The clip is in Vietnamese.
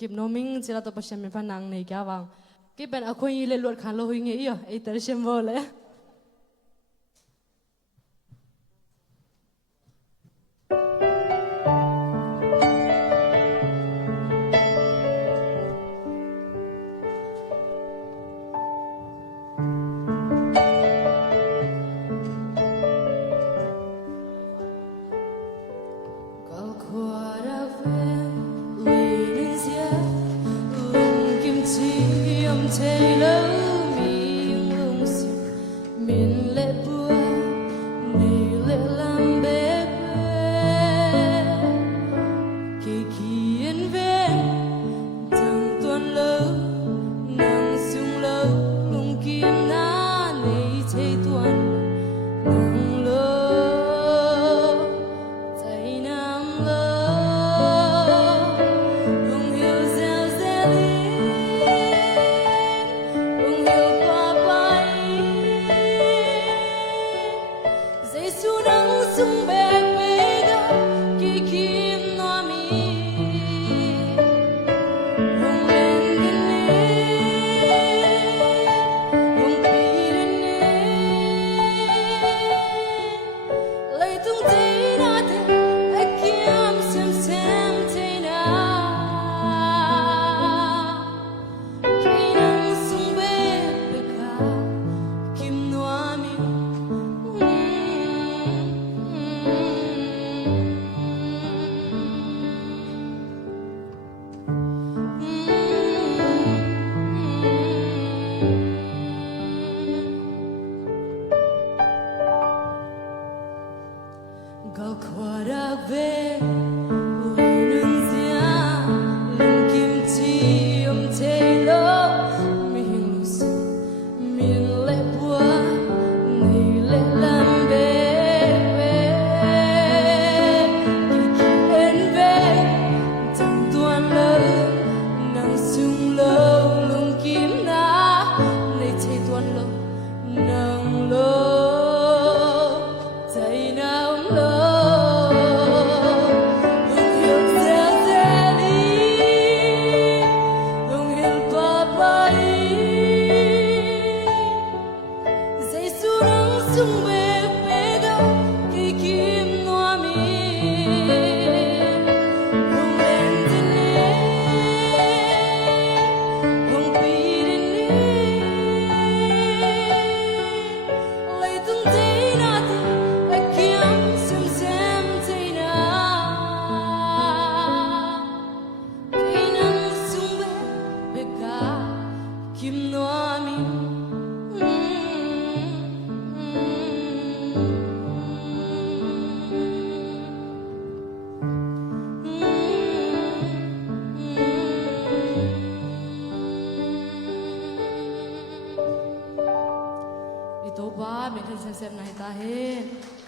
กิบโนมิงจิราตปเชมิพันนังในแกวังกิบเป็นอคุยเลยลวดขันโลหิงเงี้ยไอเตอร์เชมโบเลย Ito ba, may kasasem na itahin.